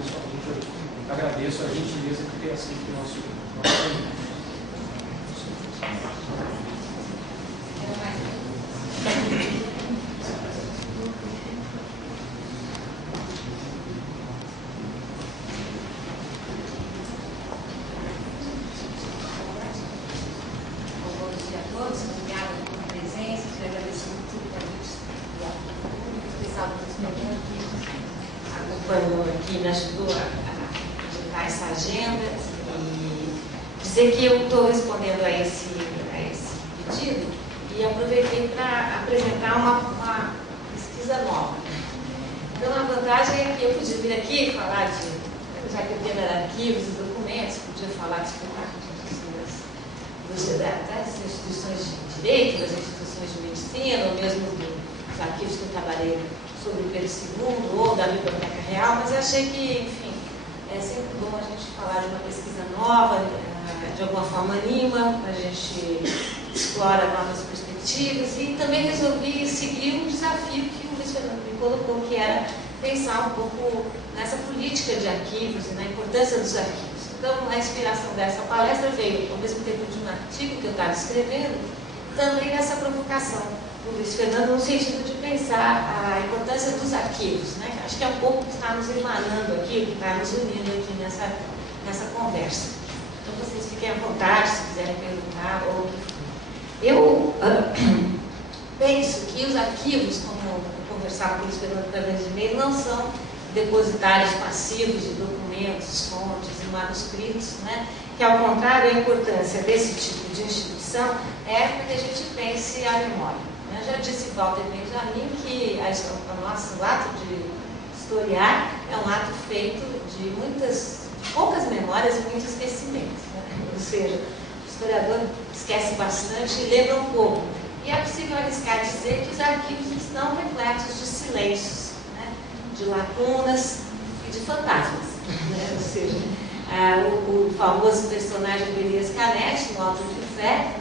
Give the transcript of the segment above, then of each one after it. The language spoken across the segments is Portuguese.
pessoalmente, eu agradeço a gentileza de ter aceito o nosso convite. Que me ajudou a editar essa agenda e dizer que eu estou respondendo a esse pedido e aproveitei para apresentar uma pesquisa nova. Então, a vantagem é que eu podia vir aqui e falar já que o tema era arquivos e documentos, podia falar de das instituições de direito, das instituições de medicina, ou mesmo dos arquivos que eu trabalhei sobre o Pedro II ou da Biblioteca Real, mas eu achei que, enfim, é sempre bom a gente falar de uma pesquisa nova, de alguma forma anima, a gente explora novas perspectivas e também resolvi seguir um desafio que o Luiz Fernando me colocou, que era pensar um pouco nessa política de arquivos e na importância dos arquivos. Então, a inspiração dessa palestra veio, ao mesmo tempo, de um artigo que eu estava escrevendo, também nessa provocação do Luiz Fernando, no sentido de pensar a importância dos arquivos, né? Acho que é um pouco que está nos emanando aqui, que está nos unindo aqui nessa conversa. Então, vocês fiquem à vontade, se quiserem perguntar. Eu penso que os arquivos, como eu conversava com o Luiz Fernando através de e-mail, não são depositários passivos de documentos, fontes e manuscritos, né? Que, ao contrário, a importância desse tipo de instituição é para que a gente pense a memória. Eu já disse Walter Benjamin que o nosso ato de historiar é um ato feito de poucas memórias e muito esquecimento, né? Ou seja, o historiador esquece bastante e lembra um pouco. E é possível arriscar dizer que os arquivos estão repletos de silêncios, né? De lacunas e de fantasmas, né? Ou seja, o famoso personagem do Elias Canetti, no Auto de Fé,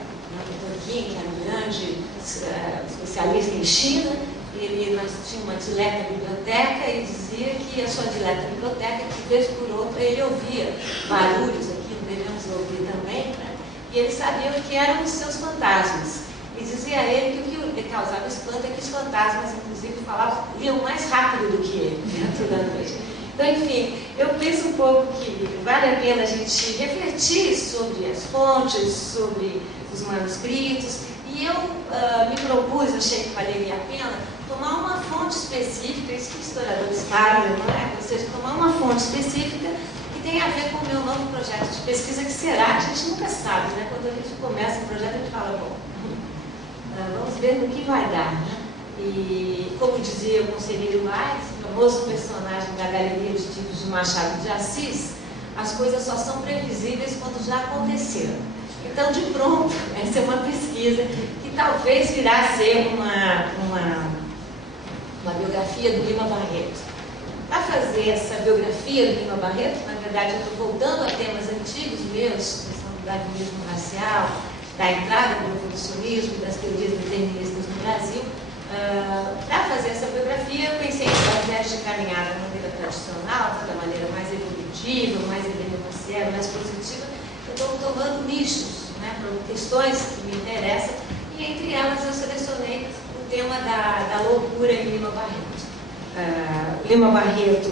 que era um grande especialista em China, ele tinha uma dileta biblioteca e dizia que a sua dileta biblioteca, de vez por outra, ele ouvia barulhos, aqui devemos ouvir também, né? E ele sabia o que eram os seus fantasmas. E dizia a ele que o que lhe causava espanto é que os fantasmas, inclusive, iam mais rápido do que ele, dentro da noite. Então, enfim, eu penso um pouco que vale a pena a gente refletir sobre as fontes, sobre os manuscritos, e eu me propus, achei que valeria a pena, tomar uma fonte específica, isso que historiadores fazem, não é? Ou seja, tomar uma fonte específica que tem a ver com o meu novo projeto de pesquisa, que será, a gente nunca sabe, né? Quando a gente começa um projeto, a gente fala, bom, vamos ver no que vai dar, né? E, como dizia o Conselheiro Mais, o famoso personagem da Galeria de Tipos de Machado de Assis, as coisas só são previsíveis quando já aconteceram. Então, de pronto, essa é uma pesquisa que talvez virá a ser uma biografia do Lima Barreto. Para fazer essa biografia do Lima Barreto, na verdade, eu estou voltando a temas antigos meus, questão do darwinismo racial, da entrada do evolucionismo e das teorias deterministas no Brasil. Para fazer essa biografia, eu pensei que, ao invés de caminhar da maneira tradicional, da maneira mais evolutiva, mais evidencial, mais positiva, eu estou tomando nichos, né, para questões que me interessam, e entre elas eu selecionei o tema da loucura em Lima Barreto. Lima Barreto,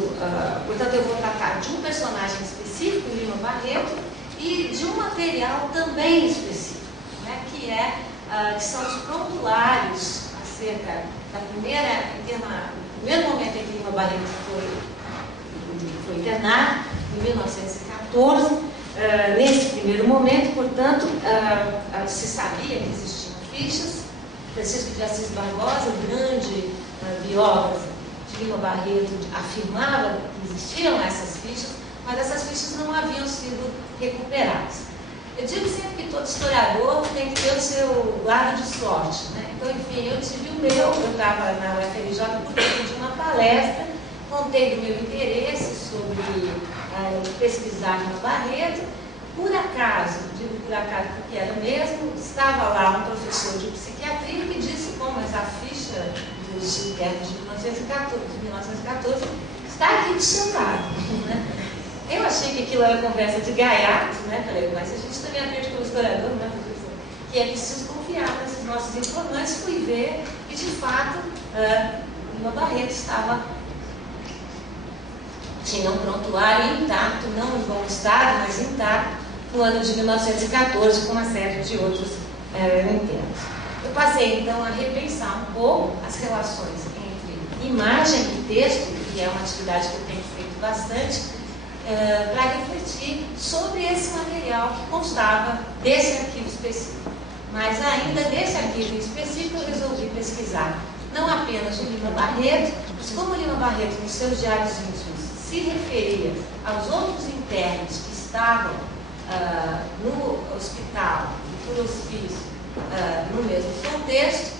portanto, eu vou tratar de um personagem específico, Lima Barreto, e de um material também específico, né, que são os prontuários acerca do primeiro momento em que Lima Barreto foi internado, em 1914. Nesse primeiro momento, portanto, se sabia que existiam fichas. Francisco de Assis Barbosa, o grande biógrafo de Lima Barreto, afirmava que existiam essas fichas, mas essas fichas não haviam sido recuperadas. Eu digo sempre que todo historiador tem que ter o seu lado de sorte, né? Então, enfim, eu tive o meu, eu estava na UFRJ por de uma palestra, contei do meu interesse sobre pesquisar Lima Barreto. Por acaso, digo por acaso porque era mesmo, estava lá um professor de psiquiatria que disse como essa ficha dos internos de 1914 está aqui do seu lado, né? que aquilo era conversa de gaiato, né? Falei, mas a gente também aprende como historiador, né, professor? Que é preciso confiar nesses nossos informantes. Fui ver e, de fato, Lima Barreto tinha um prontuário intacto, não em bom estado, mas intacto, no ano de 1914, com uma série de outros elementos. Eu passei, então, a repensar um pouco as relações entre imagem e texto, que é uma atividade que eu tenho feito bastante, para refletir sobre esse material que constava desse arquivo específico. Mas ainda desse arquivo específico eu resolvi pesquisar não apenas o Lima Barreto, mas como o Lima Barreto, nos seus diários íntimos, se referia aos outros internos que estavam no hospital e por hospício no mesmo contexto,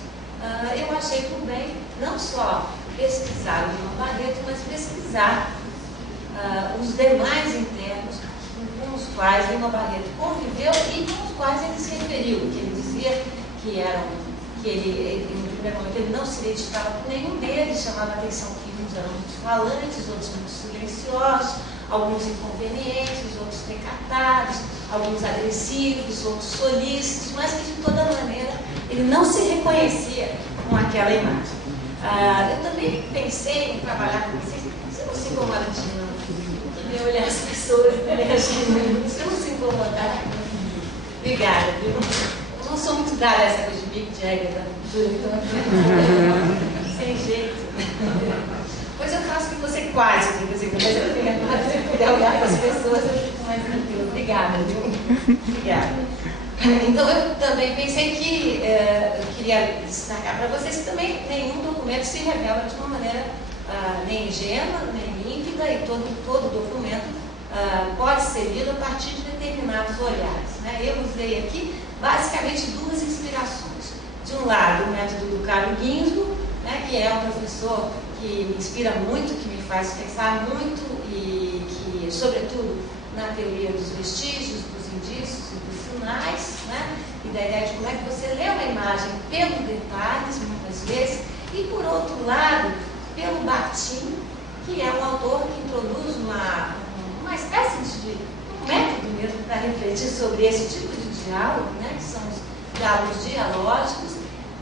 eu achei por bem não só pesquisar o Lima Barreto, mas pesquisar os demais internos com os quais Lima Barreto conviveu e com os quais ele se referiu, que ele dizia que ele, no primeiro momento, ele não se identificava com nenhum deles, chamava a atenção que uns eram muito falantes, outros muito silenciosos, alguns inconvenientes, outros recatados, alguns agressivos, outros solícitos, mas que, de toda maneira, ele não se reconhecia com aquela imagem. Eu também pensei em trabalhar com vocês. Você não se incomoda de olhar as pessoas, você não se incomodar? Obrigada, viu? Eu não sou muito dada a essa coisa de Big Jagger, então sem jeito. Pois eu faço o que você quase, mas eu tenho que poder olhar para as pessoas, eu fico mais tranquila. Obrigada, viu? Obrigada. Então, eu também pensei que eu queria destacar para vocês que também nenhum documento se revela de uma maneira nem ingênua, nem límpida, e todo documento pode ser lido a partir de determinados olhares, né? Eu usei aqui basicamente duas inspirações. De um lado, o método do Carlo Ginzburg, né, que é um professor que me inspira muito, que me faz pensar muito e que, sobretudo, na teoria dos vestígios, dos indícios e dos sinais, né, e da ideia de como é que você lê uma imagem pelos detalhes, muitas vezes, e, por outro lado, pelo Bakhtin, que é um autor que introduz uma espécie de método mesmo para refletir sobre esse tipo de diálogo, né, que são os diálogos dialógicos,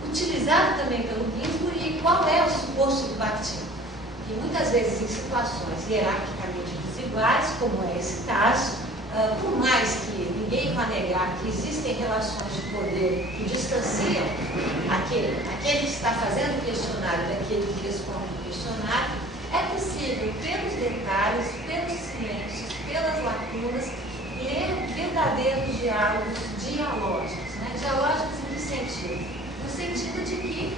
utilizado também pelo Ginzburg. E qual é o suposto do Bakhtin? Que muitas vezes em situações hierarquicamente desiguais, como é esse caso, por mais que ninguém vá negar que existem relações de poder que distanciam aquele que está fazendo o questionário daquele que responde o questionário, é possível, pelos detalhes, pelos silêncios, pelas lacunas, ler verdadeiros diálogos dialógicos. Né? Dialógicos em que sentido? No sentido de que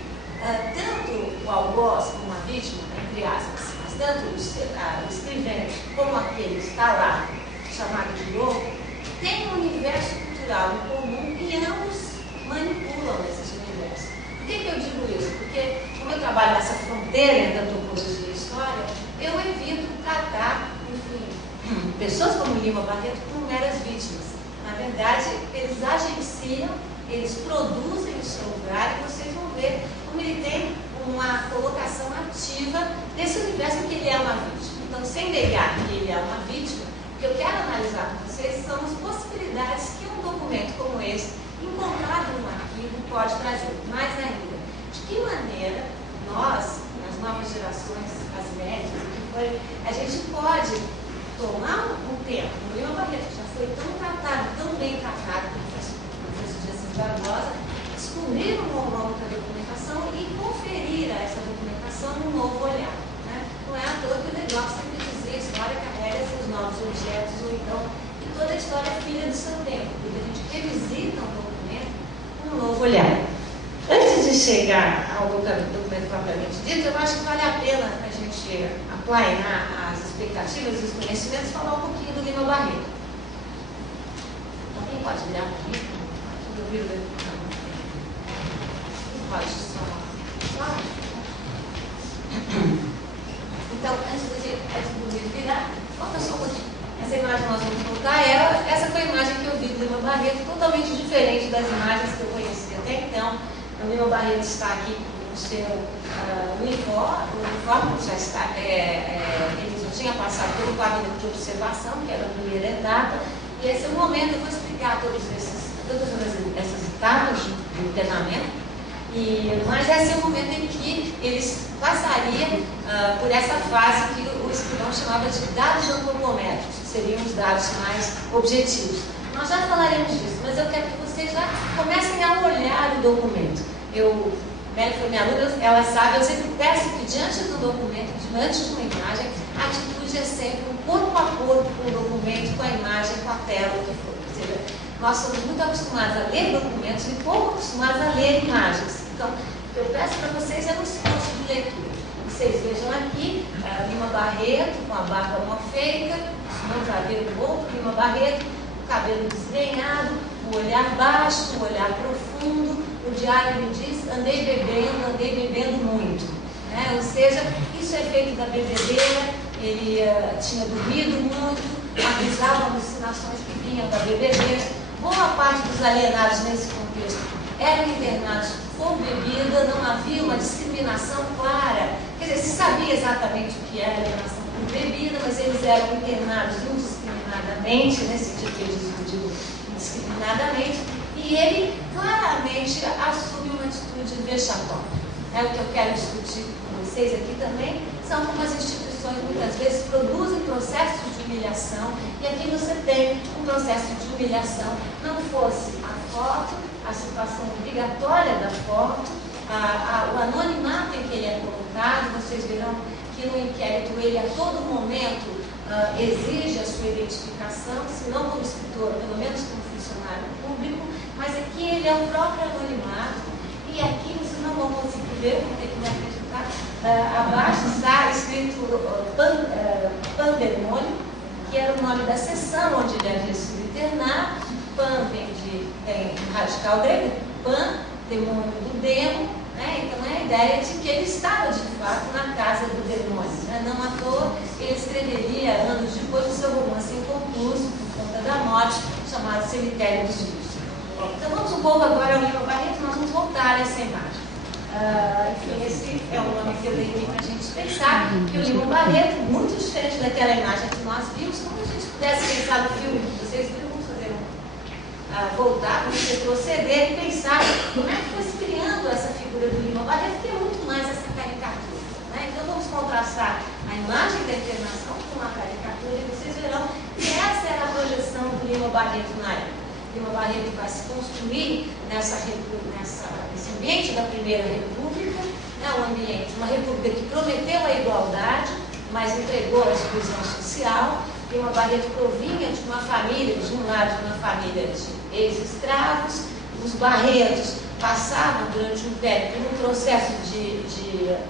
tanto o algoz como a vítima, entre aspas, mas tanto o escrevente como aquele que está lá, chamado de louco, tem um universo cultural em comum e ambos manipulam esse universo. Por que eu digo isso? Porque, como eu trabalho nessa fronteira entre antropologia e história, eu evito tratar, enfim, pessoas como Lima Barreto como meras vítimas. Na verdade, eles agenciam, eles produzem o seu lugar, e vocês vão ver como ele tem uma colocação ativa desse universo em que ele é uma vítima. Então, sem negar que ele é uma vítima, o que eu quero analisar com vocês são as possibilidades que um documento como esse, encontrado num arquivo, pode trazer. Mais ainda, de que maneira nós, as novas gerações, as médias, a gente pode tomar um tempo, no Lima Barreto, que já foi tão tratado, tão bem tratado pelo professor Jesus Barbosa, descobrir um novo nome para a documentação e conferir a essa documentação um novo olhar. Né? Não é à toa que o Legoff sempre dizia: a história carrega seus novos objetos, ou então que toda a história é filha do seu tempo, porque a gente revisita um documento com um novo olhar. Antes de chegar ao documento propriamente dito, eu acho que vale a pena a gente aplainar as expectativas e os conhecimentos, falar um pouquinho do Lima Barreto. Alguém pode virar para mim? Pode só. Então, antes de virar, volta só um pouquinho. Essa imagem que nós vamos voltar, essa foi a imagem que eu vi do Lima Barreto, totalmente diferente das imagens que eu conheci até então. O Lima Barreto está aqui com o seu uniforme, já está, eles eu tinha passado pelo pavilhão de observação, que era a primeira etapa, e esse é o momento, eu vou explicar todas essas etapas do internamento, mas esse é o momento em que eles passariam por essa fase que o escrivão chamava de dados antropométricos, que seriam os dados mais objetivos. Nós já falaremos disso, mas eu quero que vocês já comecem a olhar o documento. Meli foi minha aluna, ela sabe, eu sempre peço que diante do documento, diante de uma imagem, a atitude é sempre um corpo a corpo com o documento, com a imagem, com a tela, o que for. Ou seja, nós somos muito acostumados a ler documentos e pouco acostumados a ler imagens. Então, o que eu peço para vocês é um esforço de leitura. Vocês vejam aqui, Lima Barreto, com a barba morfeica, não para ver o outro, Lima Barreto, o cabelo desgrenhado, o olhar baixo, o olhar profundo. O diário me diz, andei bebendo muito. Né? Ou seja, isso é efeito da bebedeira, ele tinha dormido muito, avisavam alucinações que vinham da bebedeira. Boa parte dos alienados nesse contexto eram internados por bebida, não havia uma discriminação clara. Quer dizer, se sabia exatamente o que era alienação por bebida, mas eles eram internados indiscriminadamente, nesse tipo que eu digo indiscriminadamente, e ele claramente assume uma atitude vexatória. O que eu quero discutir com vocês aqui também são como as instituições muitas vezes produzem processos de humilhação, e aqui você tem um processo de humilhação, não fosse a foto, a situação obrigatória da foto, o anonimato em que ele é colocado. Vocês verão que no inquérito ele a todo momento exige a sua identificação, se não como escritor, pelo menos como funcionário público, mas aqui ele é o próprio anonimato, e aqui vocês não vão conseguir ver, vão ter que me acreditar, abaixo está escrito Pandemônio, que era o nome da seção onde ele havia sido internado. Pan vem radical grego, pan, demônio do demo, né? Então é a ideia de que ele estava de fato na casa do demônio. Né? Não à toa, ele escreveria anos depois o seu romance inconcluso, por conta da morte, chamado Cemitério dos Vivos. Então vamos um pouco agora ao Lima Barreto, nós vamos voltar a essa imagem. Enfim, esse é o nome que eu dei para a gente pensar, que o Lima Barreto, muito diferente daquela imagem que nós vimos, como a gente pudesse pensar no filme que vocês viram, vamos fazer voltar, vamos retroceder e pensar como é que foi se criando essa figura do Lima Barreto, que é muito mais essa caricatura. Né? Então vamos contrastar a imagem da internação com a caricatura e vocês verão que essa era a projeção do Lima Barreto na época. Lima Barreto vai se construir nesse ambiente da Primeira República, né, uma república que prometeu a igualdade, mas entregou a exclusão social. Lima Barreto provinha de uma família, de um lado de uma família de ex-escravos. Os Barretos passavam durante o Império por um processo de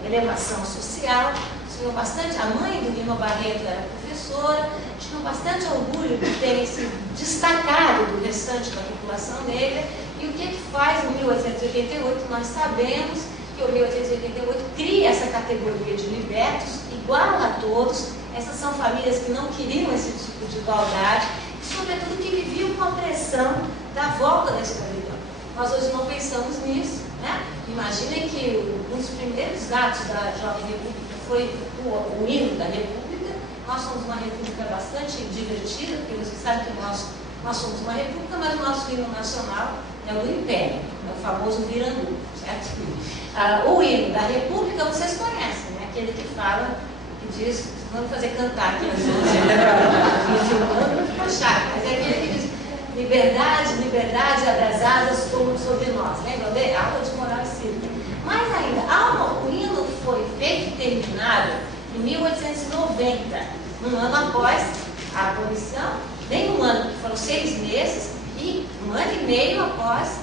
elevação social. Tinham bastante, a mãe do Lima Barreto era professora, tinham bastante orgulho de terem se destacado do restante da população negra. E o que faz em 1888? Nós sabemos que o 1888 cria essa categoria de libertos, igual a todos. Essas são famílias que não queriam esse tipo de igualdade e, sobretudo, que viviam com a pressão da volta da escravidão. Nós hoje não pensamos nisso, né? Imaginem que um dos primeiros atos da Jovem República foi o hino da República. Nós somos uma república bastante divertida, porque vocês sabem que nós somos uma república, mas o nosso hino nacional é o do Império, é o famoso Virandu, certo? O hino da República vocês conhecem, né? Aquele que fala, que diz, vamos fazer cantar aqui, me filmando, fica chato, mas é aquele que diz, liberdade abrasadas como sobre nós. Lembram dele? Aula de moral cívica. Mais ainda, o hino foi feito e terminado em 1890, um ano após a abolição, nem um ano, foram 6 meses, e um ano e meio após,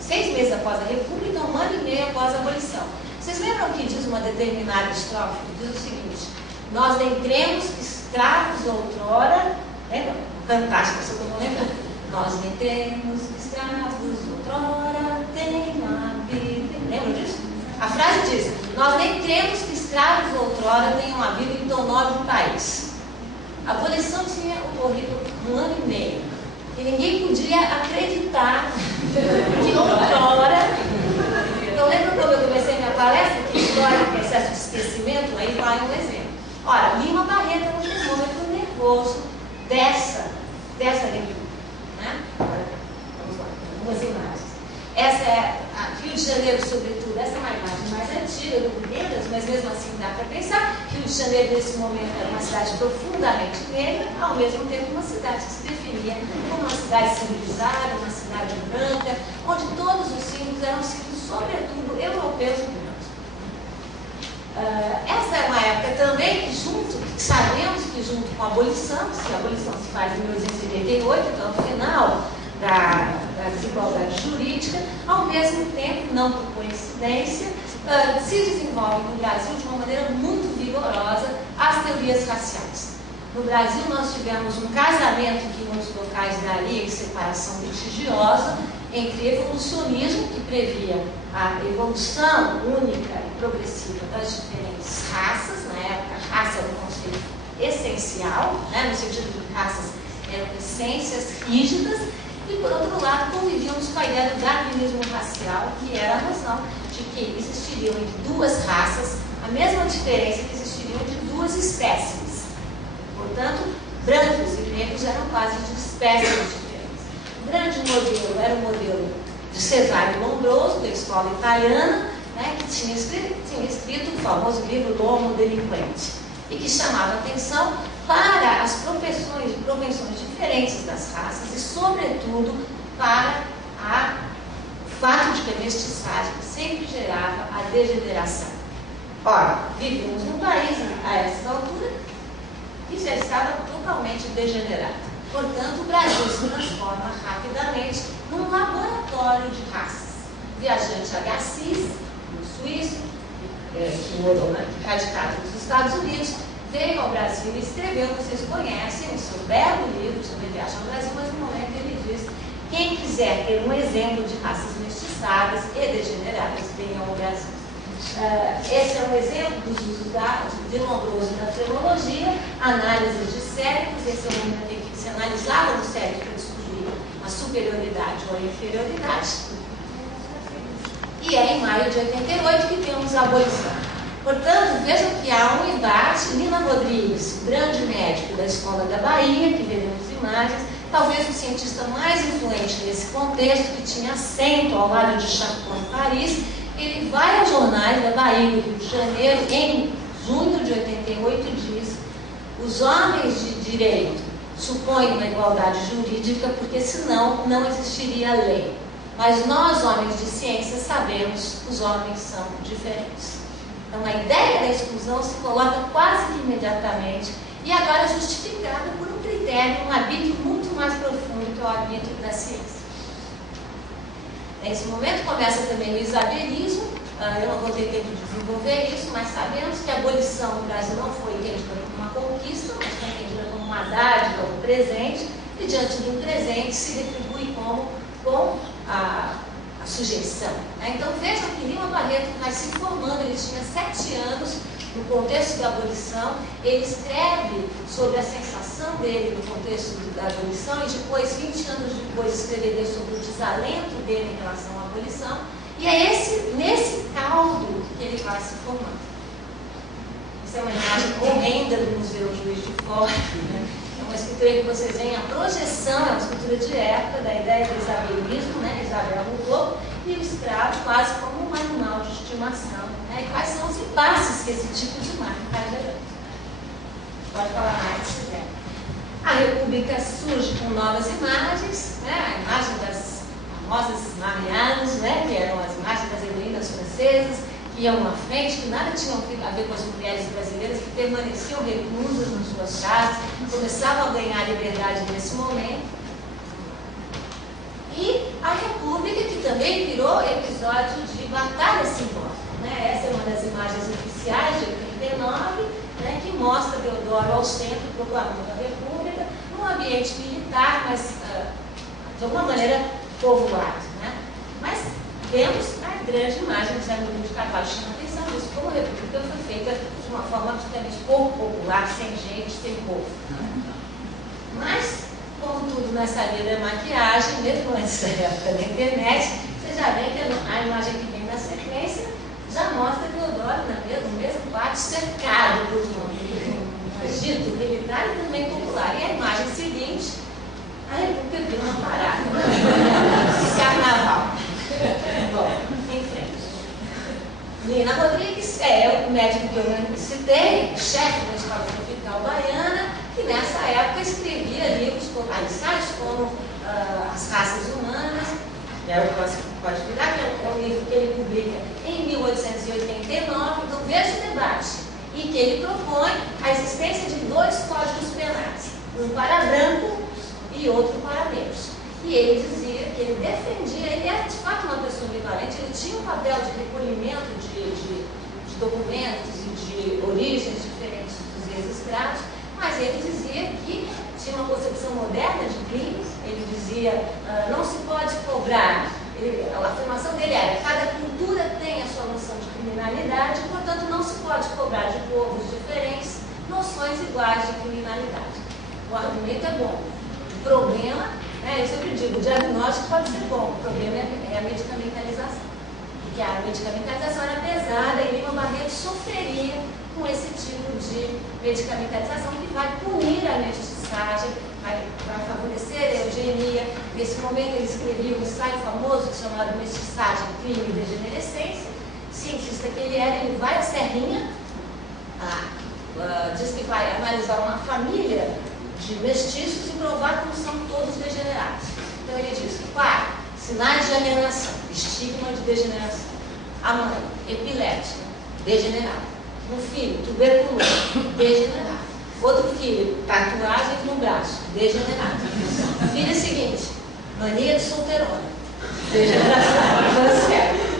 6 meses após a República, um ano e meio após a abolição. Vocês lembram que diz uma determinada estrofe? Diz o seguinte: nós nem cremos que escravos outrora, lembra? Fantástica, só que eu não lembro. Nós nem cremos que escravos outrora tenham a vida. Lembram disso? A frase diz: nós nem cremos que escravos outrora tenham a vida em tão nobre país. A abolição tinha ocorrido um ano e meio. E ninguém podia acreditar que outrora. Então, lembra quando eu comecei minha palestra? Que história é processo de esquecimento? Aí vai um exemplo. Ora, Lima Barreto é um termômetro nervoso dessa leitura. Né? Vamos lá, algumas imagens. Essa é a Rio de Janeiro, sobretudo, essa é uma imagem mais antiga do Guedes, mas mesmo assim dá para pensar. Rio de Janeiro, nesse momento, era uma cidade profundamente negra, ao mesmo tempo uma cidade que se definia como uma cidade civilizada, uma cidade branca, onde todos os símbolos eram símbolos, sobretudo, europeus e brancos. Essa é uma época também que sabemos que junto com a abolição se faz em 1888, então no final da desigualdade jurídica, ao mesmo tempo, não por coincidência, se desenvolve no Brasil de uma maneira muito vigorosa as teorias raciais. No Brasil nós tivemos um casamento que nos locais da Liga de separação litigiosa entre evolucionismo, que previa a evolução única e progressiva das diferentes raças. Na época, raça era um conceito essencial, né, no sentido de que raças eram essências rígidas, e, por outro lado, convivíamos com a ideia do darwinismo racial, que era a noção de que existiriam entre duas raças a mesma diferença que existiriam entre duas espécies. Portanto, brancos e negros eram quase de espécies diferentes. O grande modelo era o modelo de Cesare Lombroso, da escola italiana, né, que tinha escrito o famoso livro L'Homo Delinquente, e que chamava atenção para as propensões diferentes das raças e, sobretudo, para o fato de que a mestiçagem sempre gerava a degeneração. Ora, vivíamos num país, a essa altura, que já estava totalmente degenerado. Portanto, o Brasil se transforma rapidamente num laboratório de raças. O viajante Agassiz, um suíço, que morou radicado nos Estados Unidos, veio ao Brasil e escreveu, vocês conhecem, o seu belo livro sobre viagem ao Brasil, mas no momento ele diz: quem quiser ter um exemplo de raças mestiçadas e degeneradas, venha ao Brasil. Esse é um exemplo dos usos de Lombroso na tremologia, análise de cérebros. Esse é o momento em que se analisava no cérebro para descobrir a superioridade ou a inferioridade. E é em maio de 88 que temos a abolição. Portanto, vejam que há um embate. Nina Rodrigues, grande médico da Escola da Bahia, que veremos imagens, talvez o cientista mais influente nesse contexto, que tinha assento ao lado de Charcot em Paris, ele vai aos jornais da Bahia e do Rio de Janeiro, em junho de 88, e diz: os homens de direito supõem uma igualdade jurídica, porque senão não existiria lei. Mas nós, homens de ciência, sabemos que os homens são diferentes. Então, a ideia da exclusão se coloca quase que imediatamente e agora é justificada por um critério, um arbítrio muito mais profundo, que é o arbítrio da ciência. Nesse momento começa também o isabelismo. Eu não vou ter tempo de desenvolver isso, mas sabemos que a abolição no Brasil não foi entendida como uma conquista, mas foi entendida como uma dádiva, um presente, e diante de um presente se retribui com a sujeição. Então vejam que Lima Barreto vai se formando, ele tinha 7 anos no contexto da abolição, ele escreve sobre a sensação dele no contexto da abolição e depois, 20 anos depois, escreveria sobre o desalento dele em relação à abolição, e é nesse caldo que ele vai se formando. Essa é uma imagem horrenda do Museu Juiz de Fora, né? É uma escritura que vocês veem a projeção, é uma escritura de época da ideia do isabelismo, né? Isabel mudou, e o escravo quase como um animal de estimação. Né? E quais são os impasses que esse tipo de marca está gerando? Pode falar mais se quiser. A República surge com novas imagens, né? A imagem das famosas Mariannes, né? Que eram as imagens das heroínas francesas, que iam à frente, que nada tinham a ver com as mulheres brasileiras, que permaneciam reclusas nas suas casas, começavam a ganhar liberdade nesse momento. E a República, que também virou episódio de batalha simbólica. Né? Essa é uma das imagens oficiais de 89, né, que mostra Deodoro ao centro, proclamando a República, num ambiente militar, mas de alguma maneira povoado. Né? Mas vemos a grande imagem de Zé Murilo de Carvalho chamando atenção disso, como a República foi feita de uma forma absolutamente pouco popular, sem gente, sem povo. Mas, como tudo nessa vida é maquiagem, mesmo antes da época da internet, você já vê que a imagem que vem na sequência já mostra Teodoro no mesmo pátio, cercado por um dito militar e também popular. E a imagem seguinte, a República vira uma parada. Esse carnaval. Bom, em frente. Lina Rodrigues é o médico que eu citei, chefe da Escola Tropical Baiana, que nessa época escrevia livros populares como As Raças Humanas, o próximo pode virar, que é um livro que ele publica em 1889, do Veja o Debate, e que ele propõe a existência de dois códigos penais, um para brancos e outro para negros. E ele dizia que ele defendia, ele era de fato uma pessoa ambivalente, ele tinha um papel de recolhimento de documentos e de origens diferentes dos ex-escravos, mas ele dizia que tinha uma concepção moderna de crimes, ele dizia, não se pode cobrar, a afirmação dele era, cada cultura tem a sua noção de criminalidade, portanto não se pode cobrar de povos diferentes noções iguais de criminalidade. O argumento é bom. O problema, eu sempre digo, o diagnóstico pode ser bom, o problema é a medicamentalização. Porque a medicamentalização era pesada e Lima Barreto sofreria com esse tipo de medicamentalização que vai punir a mestiçagem, vai favorecer a eugenia. Nesse momento ele escrevia um ensaio famoso chamado Mestiçagem, Crime e Degenerescência. Cientista que ele era, ele vai à Serrinha, diz que vai analisar uma família de mestiços e provar como são todos degenerados. Então ele diz que, pai, sinais de alienação, estigma de degeneração. A mãe, epilética, degenerada. Um filho, tuberculoso, degenerado. Outro filho, tatuagens no braço, degenerado. Filho seguinte, mania de solteirona, degeneração.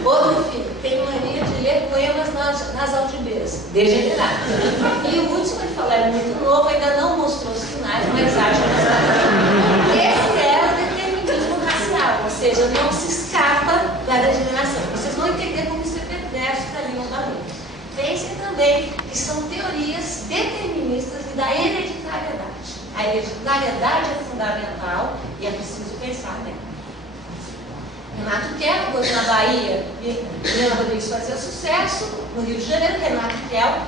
Outro filho, tem mania de ler poemas nas algibeiras, degenerado. E o último, ele falou, é muito novo, ainda não mostrou sinais, mas acha que esse era o determinismo racial, ou seja, não se escapa da degeneração. Vocês vão entender como isso é perverso para Lima Barreto. Pensem também que são teorias deterministas e da hereditariedade. A hereditariedade é fundamental e é preciso pensar nela. Renato Kell, quando na Bahia, Lina Rodrigues fazia sucesso, no Rio de Janeiro, Renato Kell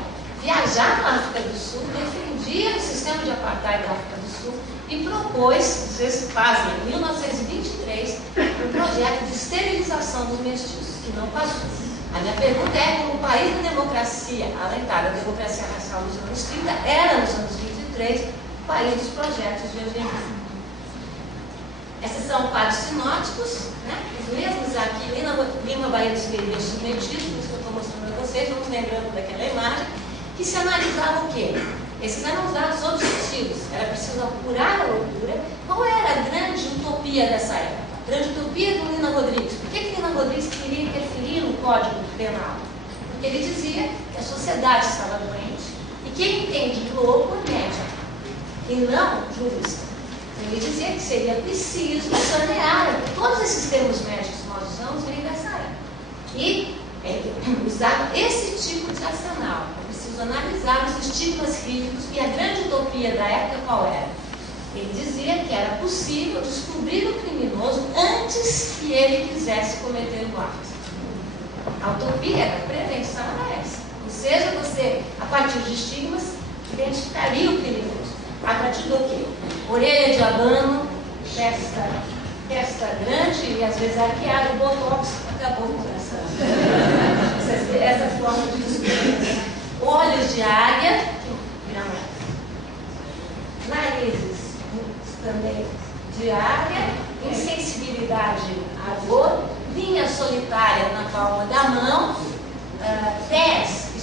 viajava à África do Sul, defendia o sistema de apartheid da África do Sul e propôs, vocês fazem, em 1923, um projeto de esterilização dos mestiços, que não passou. A minha pergunta é, como o país da democracia, alentada, a democracia racial dos anos 30, era nos anos 23, o país dos projetos de eugenia. Esses são quadros sinóticos, os mesmos aqui, Lima Barreto escreveu submetismo, isso que eu estou mostrando a vocês, vamos lembrando daquela imagem, que se analisava o quê? Esses eram os dados objetivos, era preciso apurar a loucura. Qual era a grande utopia dessa época? A grande utopia do Lina Rodrigues. Por que Lina Rodrigues queria interferir no Código Penal? Porque ele dizia que a sociedade estava doente e quem entende de louco é médico, e não jurista. Ele dizia que seria preciso sanear, todos esses termos médicos que nós usamos vêm dessa época. E usar esse tipo de arsenal. É preciso analisar os estigmas rígidos e a grande utopia da época qual era? Ele dizia que era possível descobrir o criminoso antes que ele quisesse cometer o ato. A utopia da prevenção era essa. Ou seja, você, a partir de estigmas, identificaria o criminoso. A partir do quê? Orelha de abano, testa grande e às vezes arqueada, o botox acabou com essa forma de descobrir. Olhos de águia, narizes também de águia, insensibilidade à dor, linha solitária na palma da mão, tez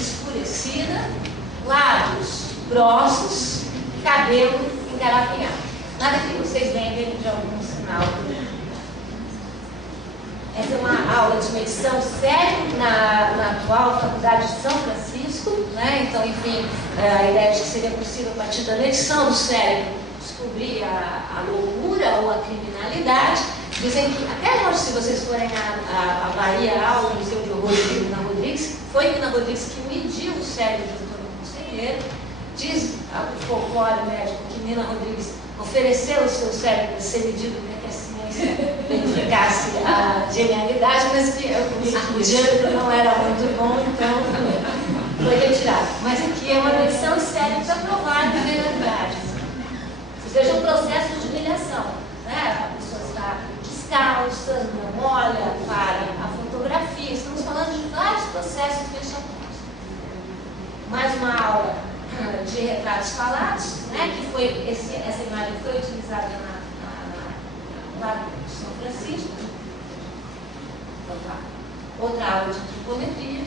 escurecida, lábios grossos, cabelo engarapinhado. Nada que vocês vendem de algum sinal. Essa é uma aula de medição séria na atual Faculdade de São Francisco, Então, enfim, a ideia de que seria possível, a partir da medição do cérebro, descobrir a loucura ou a criminalidade. Dizem que, até hoje, se vocês forem à Bahia, ao Museu de Horror de Lina Rodrigues, foi Lina Rodrigues que mediu o cérebro de Antônio Conselheiro. Diz o folclore médico que Lina Rodrigues ofereceu o seu cérebro a ser medido para que assim a verificasse a genialidade, mas que o diâmetro não era muito bom, então foi retirado. Mas aqui é uma medição séria para provar a genialidade. Ou seja, um processo de humilhação. Né? A pessoa está descalça, não olha para a fotografia. Estamos falando de vários processos vexatórios. Mais uma aula de retratos falados, né? Que foi, essa imagem foi utilizada lá de São Francisco. Outra aula de antropometria.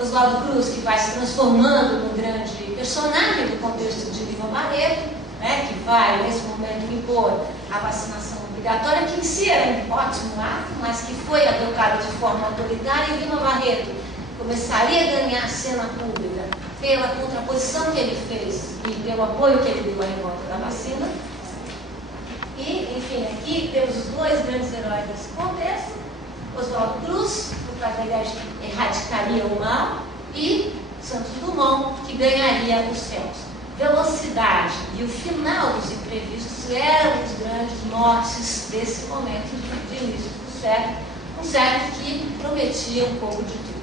Oswaldo Cruz, que vai se transformando num grande personagem do contexto de Lima Barreto, né, que vai, nesse momento, impor a vacinação obrigatória, que em si era um ótimo ato, mas que foi adotado de forma autoritária, e Lima Barreto começaria a ganhar a cena pública pela contraposição que ele fez e pelo apoio que ele deu à revolta da vacina. E, enfim, aqui temos os dois grandes heróis desse contexto, Oswaldo Cruz, por causa da ideia de que erradicaria o mal, e Santos Dumont, que ganharia os céus. Velocidade e o final dos imprevistos eram os grandes motes desse momento de início do século, um século que prometia um pouco de tudo.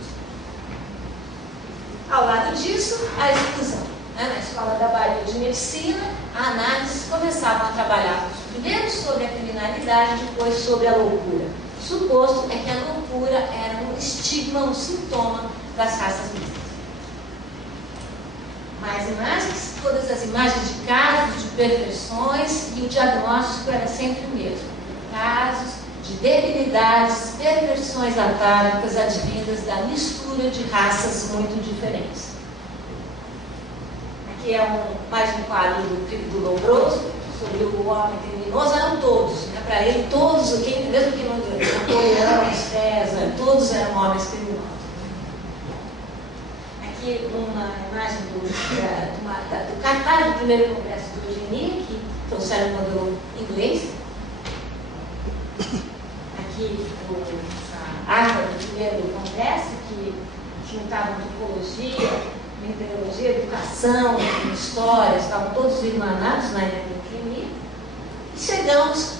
Ao lado disso, a exclusão. Na Escola da Bahia de Medicina, a análise começava a trabalhar primeiro sobre a criminalidade, depois sobre a loucura. O suposto é que a loucura era um estigma, um sintoma das raças mistas. Mais imagens, todas as imagens de casos, de perfeições, e o diagnóstico era sempre o mesmo. Casos de debilidades, perversões atávicas advindas da mistura de raças muito diferentes. Aqui é mais um quadro do Lombroso, sobre o homem criminoso. Eram todos, né? Para ele, todos, mesmo que não Napoleão, César, todos eram homens criminosos. Aqui uma imagem do cartaz do primeiro congresso do Eugenie, que trouxeram o modelo inglês. Aqui a ata do primeiro congresso, que juntava antropologia, meteorologia, educação, história, estavam todos irmanados na ilha do Eugenie. E chegamos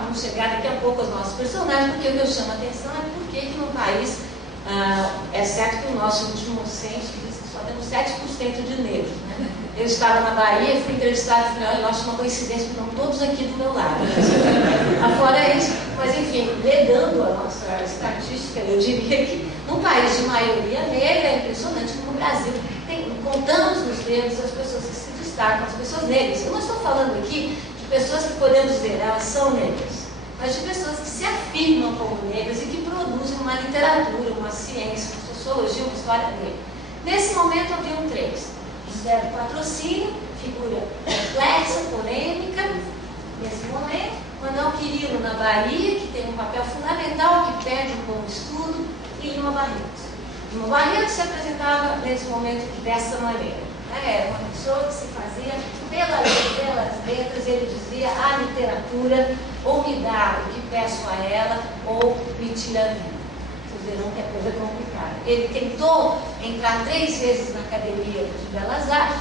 vamos chegar daqui a pouco aos nossos personagens, porque o que eu chamo a atenção é por que num país, é certo que o nosso último censo diz que só temos 7% de negros, né? Eu estava na Bahia, fui entrevistado e falei, olha, eu acho uma coincidência, porque estão todos aqui do meu lado. Afora isso, mas enfim, negando a nossa estatística, eu diria que num país de maioria negra, é impressionante como o Brasil contamos nos dedos as pessoas que se destacam, as pessoas negras. Eu não estou falando aqui de pessoas que podemos dizer, elas são negras, mas de pessoas que se afirmam como negras e que produzem uma literatura, uma ciência, uma sociologia, uma história negra. Nesse momento haviam três. José do Patrocínio, figura complexa, polêmica, nesse momento. Manuel Quirino, na Bahia, que tem um papel fundamental, que pede um bom estudo, e Lima Barreto. Lima Barreto se apresentava nesse momento dessa maneira. Era uma pessoa que se fazia pelas letras, ele dizia, a literatura ou me dá o que peço a ela, ou me tira a vida. Vocês verão que é coisa complicada. Ele tentou entrar 3 vezes na Academia de Belas Artes,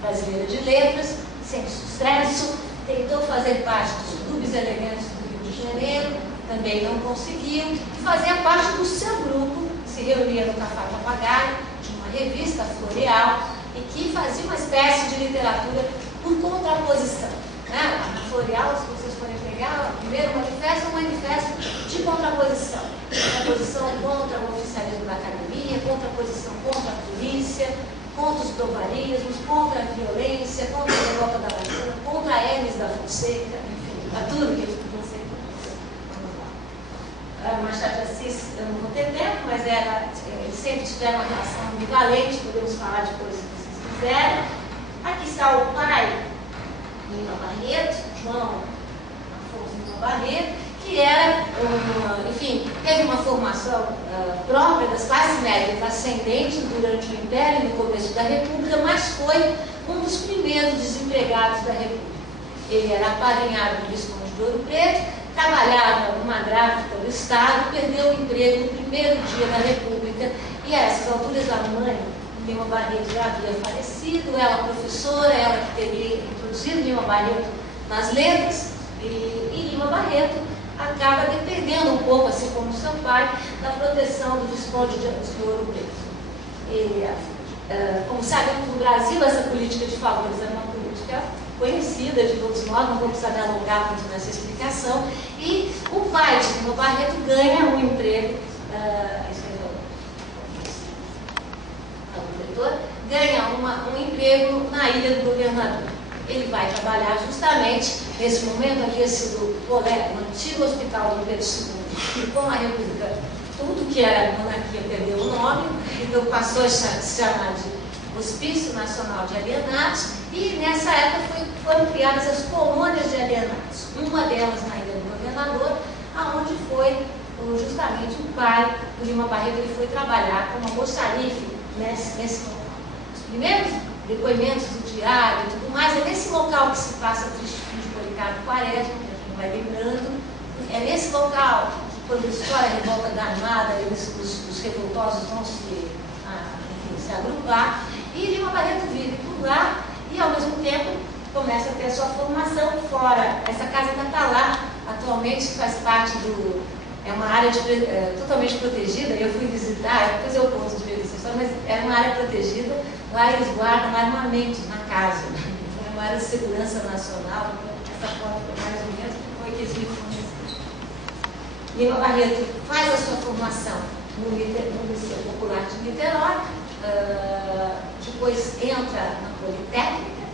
Brasileira de Letras, sem sucesso. Tentou fazer parte dos clubes elegantes do Rio de Janeiro, também não conseguiu. E fazia parte do seu grupo, se reunia no Café Papagaio, de uma revista Floreal, e que fazia uma espécie de literatura por contraposição. A Floreal, se vocês forem pegar, o primeiro manifesto é um manifesto de contraposição. Contraposição contra o oficialismo da academia, contraposição contra a polícia, contra os tovarismos, contra a violência, contra a revolta da vacina, contra a Hermes da Fonseca, enfim, a tudo que eles podiam ser. Vamos lá. Machado de Assis, eu não vou ter tempo, mas eles sempre tiveram uma relação ambivalente, podemos falar depois se vocês quiserem. Aqui está o pai, Lima Barreto, João Afonso Lima Barreto, que era, enfim, teve uma formação própria das classes médias ascendentes durante o Império e no começo da República, mas foi um dos primeiros desempregados da República. Ele era apadrinhado do Visconde de Ouro Preto, trabalhava numa gráfica do Estado, perdeu o emprego no primeiro dia da República, e a essas alturas a mãe, Lima Barreto, já havia falecido, ela professora, ela que teria introduzido Lima Barreto nas letras, e Lima Barreto acaba dependendo um pouco, assim como seu pai, da proteção do Visconde de Ouro Preto. Como sabemos, no Brasil, essa política de favores é uma política conhecida de todos nós, não vou precisar me alongar muito nessa explicação, e o pai de Lima Barreto ganha um emprego, ganha um emprego na Ilha do Governador. Ele vai trabalhar justamente, nesse momento havia sido o antigo hospital do Pedro II, e com a República, tudo que era monarquia perdeu o nome, então passou a se chamar de Hospício Nacional de Alienados, e nessa época foram criadas as colônias de alienados, uma delas na Ilha do Governador, aonde foi justamente o pai do Lima Barreto, ele foi trabalhar como almoxarife nesse local. Os primeiros depoimentos do diário e tudo mais, é nesse local que se passa Tristinho de Policarpo Quaresma, que a gente vai lembrando, é nesse local que quando estoura a revolta da Armada, os revoltosos vão se agrupar, e Lima Barreto vive por lá e ao mesmo tempo começa a ter a sua formação fora. Essa casa ainda está lá, atualmente faz parte é uma área totalmente protegida, eu fui visitar, depois eu conto de vez essa história, mas é uma área protegida, lá eles guardam armamentos na casa, é uma área de segurança nacional, essa foto foi mais ou menos que foi que eles me forneceram. Lima Barreto faz a sua formação no Liceu Popular de Niterói, depois entra na Politécnica,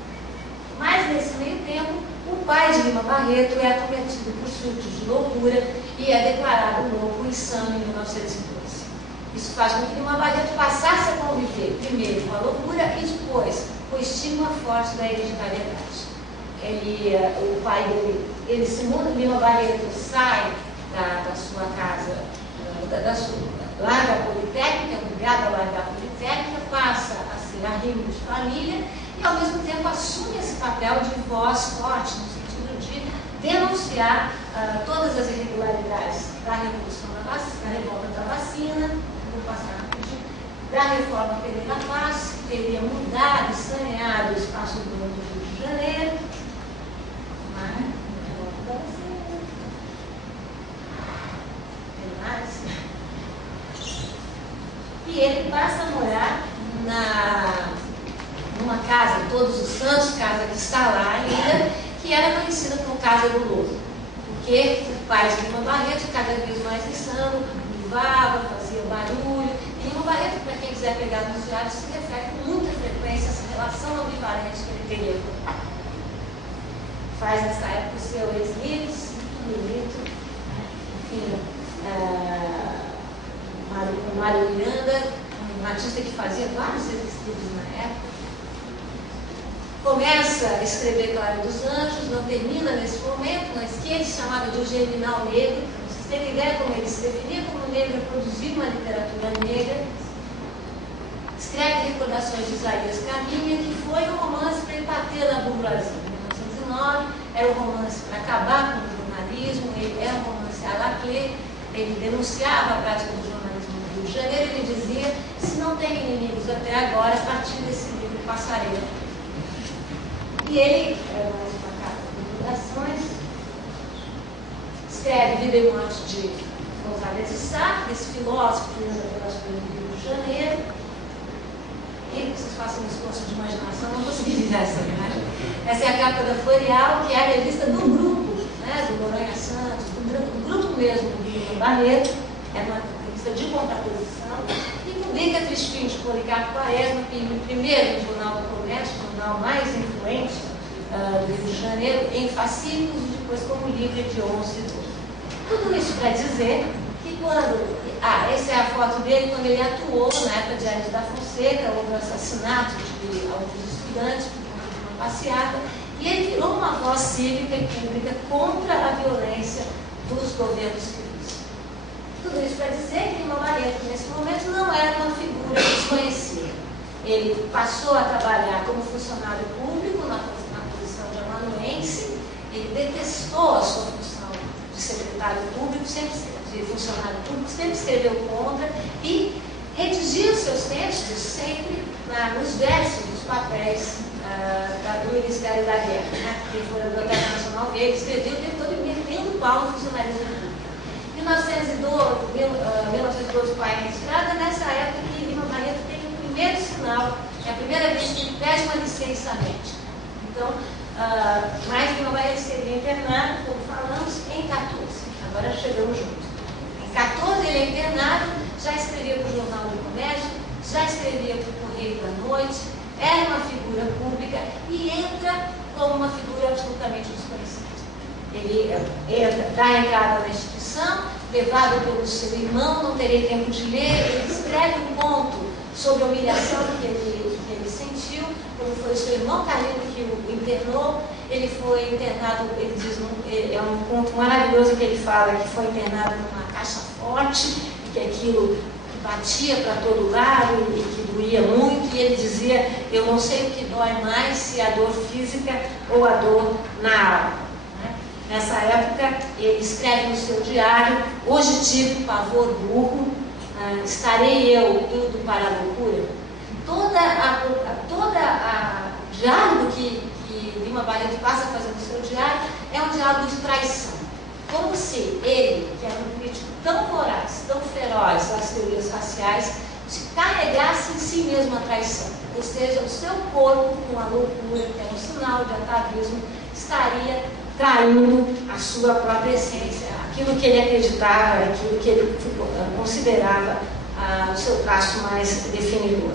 mas nesse meio tempo o pai de Lima Barreto é acometido por surtos de loucura e é declarado louco e insano em 1912. Isso faz com que Lima Barreto passasse a conviver primeiro com a loucura e depois com o estigma forte da hereditariedade. O pai dele, Lima Barreto sai da sua casa, larga a Politécnica, é obrigado a largar a Politécnica, passa a ser arrimo de família e ao mesmo tempo assume esse papel de voz forte, no sentido de denunciar todas as irregularidades da Revolução da Revolta da Vacina, vou passar rapidinho, da Reforma Pereira Paz, que teria mudado, saneado o espaço urbano do Rio de Janeiro, e ele passa a morar numa casa, Todos os Santos, casa que está lá ainda, que era conhecida como Casa do Lobo, porque o pai de Lima Barreto, cada vez mais insano, uivava, fazia barulho, e Lima Barreto, para quem quiser pegar nos diários, se refere com muita frequência a essa relação ambivalente que ele teria com o pai. Faz nessa época o seu ex-libris, bonito, enfim, Mário Miranda, um artista que fazia vários ex-libris na época. Começa a escrever Clara dos Anjos, não termina nesse momento, mas que ele chamava de o germinal negro. Vocês terem ideia como ele se definia como negro, produzir uma literatura negra. Escreve Recordações de Isaías Caminha, que foi um romance para bater na burguesia. Em 1909, era um romance para acabar com o jornalismo, ele era um romance à la clé, ele denunciava a prática do jornalismo no Rio de Janeiro, ele dizia, se não tem inimigos até agora, a partir desse livro passarei. E ele, mais uma carta de divulgações, escreve Vida e Morte de Gonzalez de Sá, esse filósofo que anda pelas ruas do Rio de Janeiro. E vocês façam um esforço de imaginação, não consegui dizer essa imagem. Essa é a capa da Florial, que é a revista do grupo, né, do Noronha Santos, do grupo mesmo do Lima Barreto, é uma revista de contraposição, e publica Tristinho de Policarpo Quaresma, primeiro no Jornal do Comércio, o jornal mais influente do Rio de Janeiro, em fascículos e depois como livro de 11 e 12. Tudo isso para dizer que quando... essa é a foto dele quando ele atuou na época de Aires da Fonseca, houve o assassinato de alguns estudantes por conta de uma passeata, e ele virou uma voz cívica e pública contra a violência dos governos civis. Tudo isso para dizer que Lima Barreto, nesse momento, não era uma figura desconhecida. Ele passou a trabalhar como funcionário público na posição de amanuense, ele detestou a sua função de secretário público, de funcionário público, sempre escreveu contra e redigia os seus textos sempre nos versos dos papéis do Ministério da Guerra, né? Quem for a Biblioteca Nacional vê, ele escreveu o tempo todo metendo pau no funcionalismo público. 1912, pai registrada, nessa época que Lima Barreto tem o primeiro sinal, é a primeira vez que ele pede uma licença médica. Então, mas Lima Barreto seria internado, como falamos, em 14. Agora chegamos juntos. Em 14 ele é internado, já escrevia para o Jornal do Comércio, já escrevia para o Correio da Noite, era uma figura pública e entra como uma figura absolutamente desconhecida. Ele dá a entrada na instituição, levado pelo seu irmão, não terei tempo de ler, ele escreve um conto sobre a humilhação que ele sentiu, como foi o seu irmão Carlino que o internou. Ele foi internado, ele diz, é um conto maravilhoso que ele fala, que foi internado numa caixa forte, que aquilo batia para todo lado e que doía muito, e ele dizia, eu não sei o que dói mais, se a dor física ou a dor na alma. Nessa época, ele escreve no seu diário, hoje tive pavor burro, estarei eu indo para a loucura. Todo diálogo que Lima Barreto passa a fazer no seu diário é um diálogo de traição. Como se ele, que era um crítico tão voraz, tão feroz das teorias raciais, se carregasse em si mesmo a traição. Ou seja, o seu corpo, com a loucura, que é um sinal de atavismo, estaria traindo a sua própria essência, aquilo que ele acreditava, aquilo que ele considerava o seu traço mais definidor.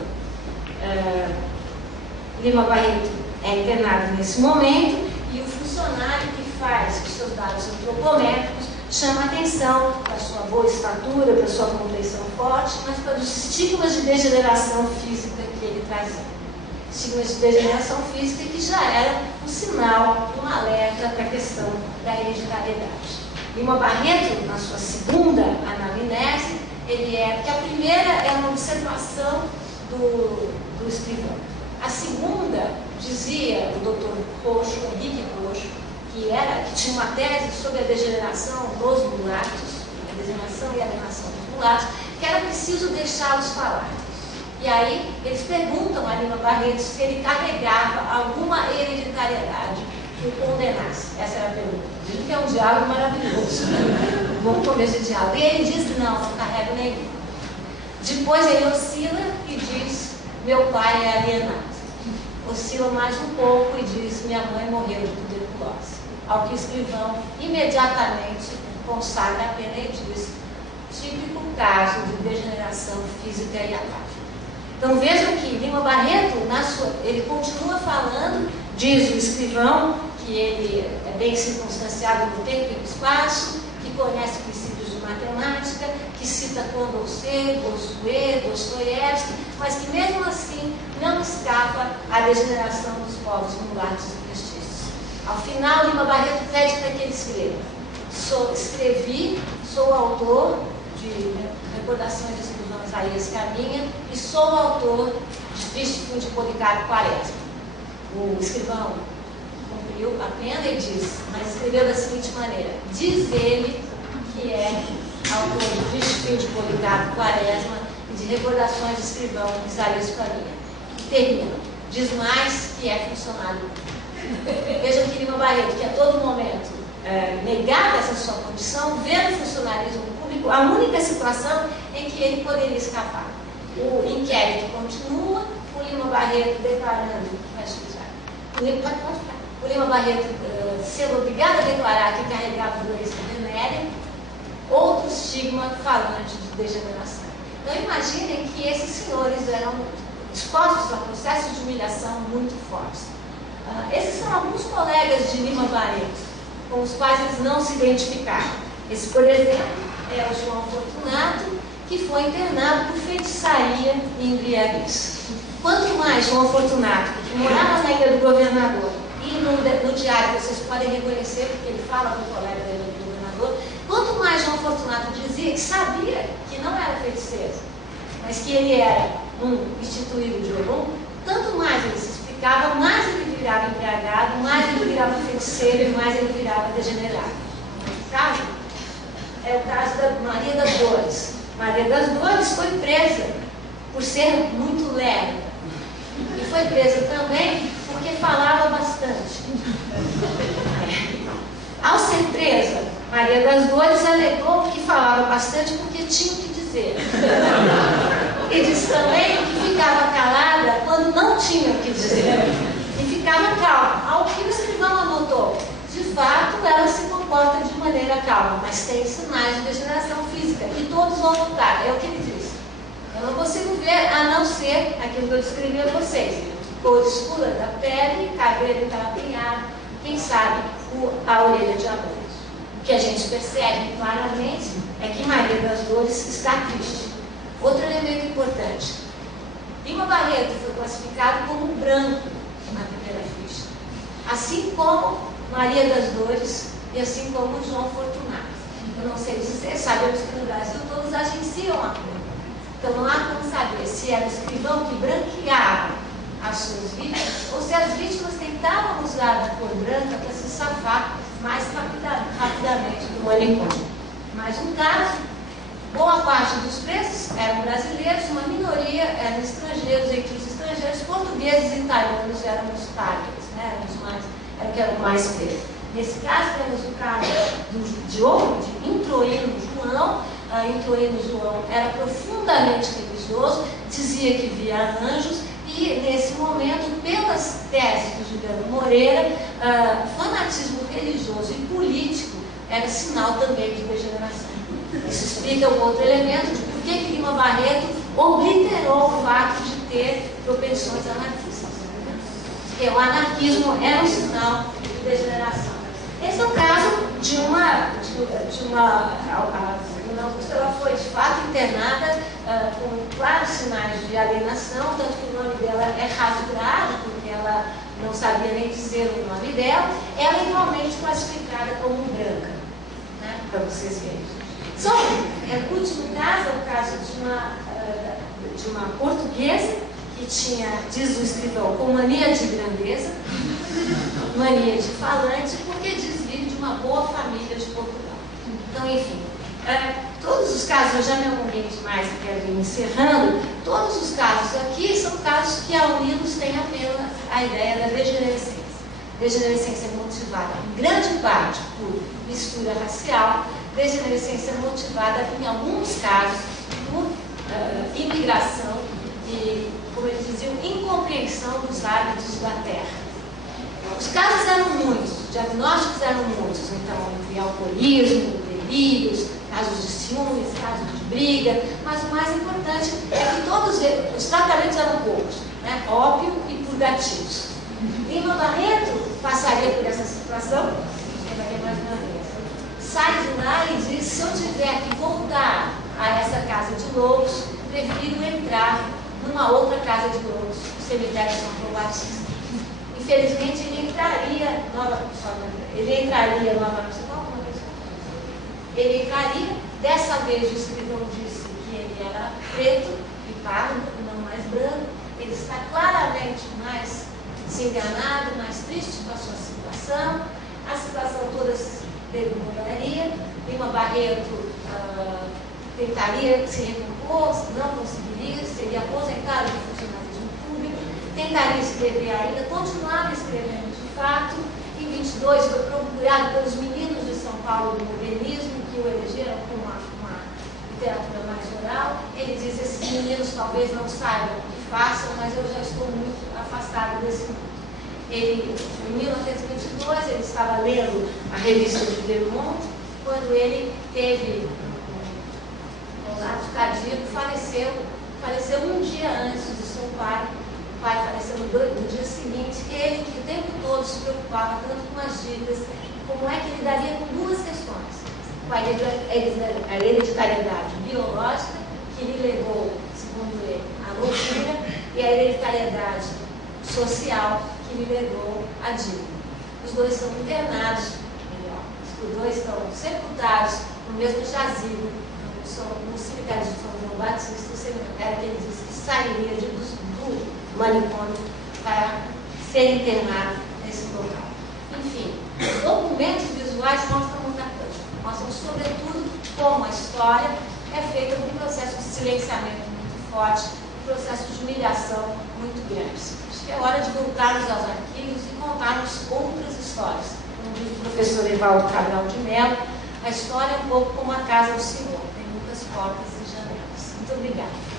Lima Barreto é internado nesse momento e o funcionário que faz os seus dados antropométricos chama atenção para sua boa estatura, para sua complexão forte, mas para os estigmas de degeneração física que ele trazia. Estigmas de degeneração física que já era um sinal, um alerta para a questão da hereditariedade. Lima Barreto, na sua segunda anamnese, porque a primeira é uma observação do escrivão. A segunda, dizia o doutor Roxo, Henrique Roxo, que tinha uma tese sobre a degeneração dos mulatos, a degeneração e a alienação dos mulatos, que era preciso deixá-los falar. E aí, eles perguntam a Lima Barreto se ele carregava alguma hereditariedade que o condenasse. Essa era a pergunta. Dizem que é um diálogo maravilhoso, um bom começo de diálogo. E ele diz, não carrego nenhum. Depois ele oscila e diz, meu pai é alienado. Oscila mais um pouco e diz, minha mãe morreu de tuberculose. Ao que o escrivão imediatamente consagra a pena e diz, típico caso de degeneração física e atávica. Então vejam que Lima Barreto, ele continua falando, diz o escrivão, que ele é bem circunstanciado no tempo e no espaço, que conhece princípios de matemática, que cita Condorcet, Bossuet, Dostoiévski, mas que mesmo assim não escapa à degeneração dos povos mulatos e mestiços. Ao final, Lima Barreto pede para que ele escreva. Escrevi, sou autor de Recordações de Escrivão Isaías Caminha e sou autor de Triste Fim de Policarpo Quaresma. O escrivão cumpriu a pena e diz, mas escreveu da seguinte maneira, diz ele que é autor de Triste Fim de Policarpo Quaresma e de Recordações de Escrivão Isaías Caminha. E termina, diz mais que é funcionário. Vejam que Lima Barreto, que a todo momento negava essa sua condição, vê no funcionalismo público a única situação em que ele poderia escapar. O inquérito continua, o Lima Barreto declarando, o Lima Barreto sendo obrigado a declarar que carregava doença venérea, outro estigma falante de degeneração. Então imaginem que esses senhores eram expostos a processos de humilhação muito fortes. Esses são alguns colegas de Lima Barreto, com os quais eles não se identificaram. Esse, por exemplo, é o João Fortunato, que foi internado por feitiçaria e embriaguez. Quanto mais João Fortunato, que morava na Ilha do Governador, e no diário vocês podem reconhecer, porque ele fala do colega da Ilha do Governador, quanto mais João Fortunato dizia que sabia que não era feiticeiro, mas que ele era um instituído de Ogum, tanto mais ele se explicava, mais ele virava embriagado, mais ele virava feiticeiro e mais ele virava degenerado. O caso é o caso da Maria das Dores. Maria das Dores foi presa por ser muito lerda. E foi presa também porque porque falava bastante. Ao ser presa, Maria das Dores alegou que falava bastante porque tinha o que dizer. E disse também que ficava calada quando não tinha o que dizer. E ficava calma, ao que o escrivão anotou. De fato, ela se comporta de maneira calma, mas tem sinais de degeneração física. E todos vão notar, é o que ele diz. Eu não consigo ver, a não ser aquilo que eu descrevi a vocês. Cor escura da pele, cabelo encarapinhado, quem sabe a orelha de abelha. O que a gente percebe claramente é que Maria das Dores está triste. Outro elemento importante. Lima Barreto foi classificado como branco na primeira ficha. Assim como Maria das Dores e assim como João Fortunato. Eu não sei dizer, sabemos que no Brasil todos agenciam a cor. Então não há como saber se era o escrivão que branqueava as suas vítimas ou se as vítimas tentavam usar a cor branca para se safar mais rapidamente do manicômio. Mas no caso, boa parte dos presos eram brasileiros, uma minoria eram estrangeiros. Entre os estrangeiros, portugueses e italianos eram os targets, né? Eram que eram mais presos. Nesse caso, temos o caso de Introino João. Introino João era profundamente religioso, dizia que via anjos, e nesse momento, pelas teses do Juliano Moreira, fanatismo religioso e político era sinal também de degeneração. Isso explica um outro elemento de por que Lima Barreto obliterou o fato de ter propensões anarquistas. Porque o anarquismo era um sinal de degeneração. Esse é o caso de uma Augusta. Ela foi de fato internada com claros sinais de alienação, tanto que o nome dela é rasgado, porque ela não sabia nem dizer o nome dela. Ela é igualmente classificada como branca, né, para vocês verem. Só o último caso é o caso de uma portuguesa que tinha, diz o escrivão, com mania de grandeza, mania de falante, porque diz vir de uma boa família de Portugal. Então, enfim, todos os casos, eu já me alonguei demais e quero ir encerrando, todos os casos aqui são casos que ao uni-los têm apenas a ideia da degenerescência. Degenerescência motivada em grande parte por mistura racial, degenerescência motivada em alguns casos por imigração e, como eles diziam, incompreensão dos hábitos da terra. Os casos eram muitos, os diagnósticos eram muitos, então, de alcoolismo, delírios, casos de ciúmes, casos de briga, mas o mais importante é que todos os tratamentos eram poucos, né? Ópio e purgativos. Lima Barreto passaria por essa situação, mais uma vez. Sai de lá e diz: se eu tiver que voltar a essa casa de lobos, prefiro entrar numa outra casa de lobos, o cemitério São João Batista. Infelizmente, ele entraria dessa vez o escrivão disse que ele era preto e pardo, não mais branco. Ele está claramente mais desenganado, mais triste com a sua situação. A situação toda dele mudaria. Lima Barreto tentaria se recompor, não conseguiria, seria aposentado do funcionalismo público, tentaria escrever ainda, continuava escrevendo de fato. Em 22 foi procurado pelos meninos de São Paulo do modernismo, que o elegeram com uma literatura mais oral. Ele diz: esses meninos talvez não saibam o que façam, mas eu já estou muito afastado desse mundo. Ele, em 1922, ele estava lendo a revista de Vermont, quando ele teve um ato cardíaco, faleceu um dia antes de seu pai. O pai faleceu no dia seguinte. Ele, que o tempo todo se preocupava tanto com as dívidas, como é que ele lidaria com duas questões: a hereditariedade biológica, que lhe levou, segundo ele, à loucura, e a hereditariedade social, que lhe levou à dívida. Os dois são internados, os dois estão sepultados no mesmo jazigo, no cemitério de São João Batista, o cemitério que ele disse que sairia do manicômio para ser internado nesse local. Enfim, os documentos visuais mostram muita coisa. Mostram, sobretudo, como a história é feita por um processo de silenciamento muito forte, um processo de humilhação muito grande. Acho que é hora de voltarmos aos arquivos e contarmos outras histórias. Como diz o professor Evaldo Cabral de Mello, a história é um pouco como a casa do Senhor, tem muitas portas e janelas. Muito obrigada.